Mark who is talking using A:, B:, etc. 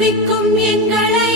A: தவிக்கும் எங்களை.